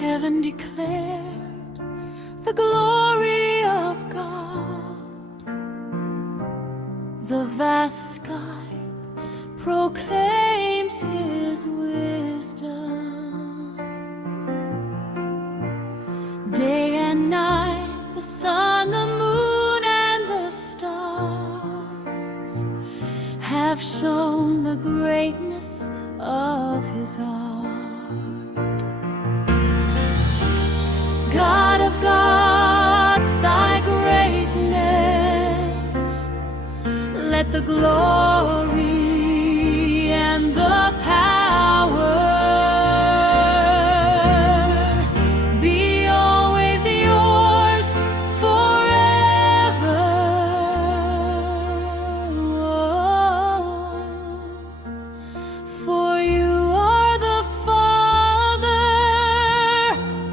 Heaven declared the glory of God. The vast sky proclaims His wisdom. Day and night, the sun, the moon, and the stars have shown the greatness of His art. God of gods, thy greatness, let the glory and the power be always yours forever. For you are the Father,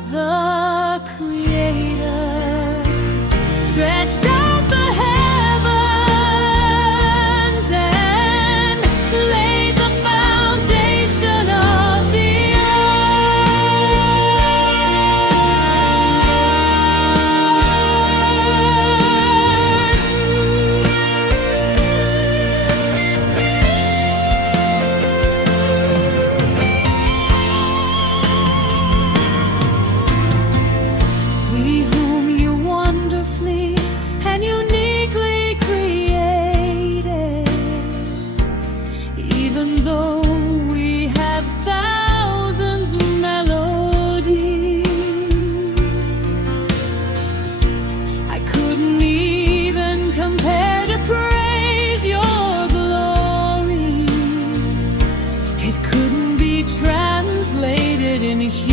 the Creator, stretched out the heavens and laid the foundation of the We whom you wonderfully and uniquely created, even though we have thousands melodies, I couldn't even compare to praise your glory. It couldn't be translated in human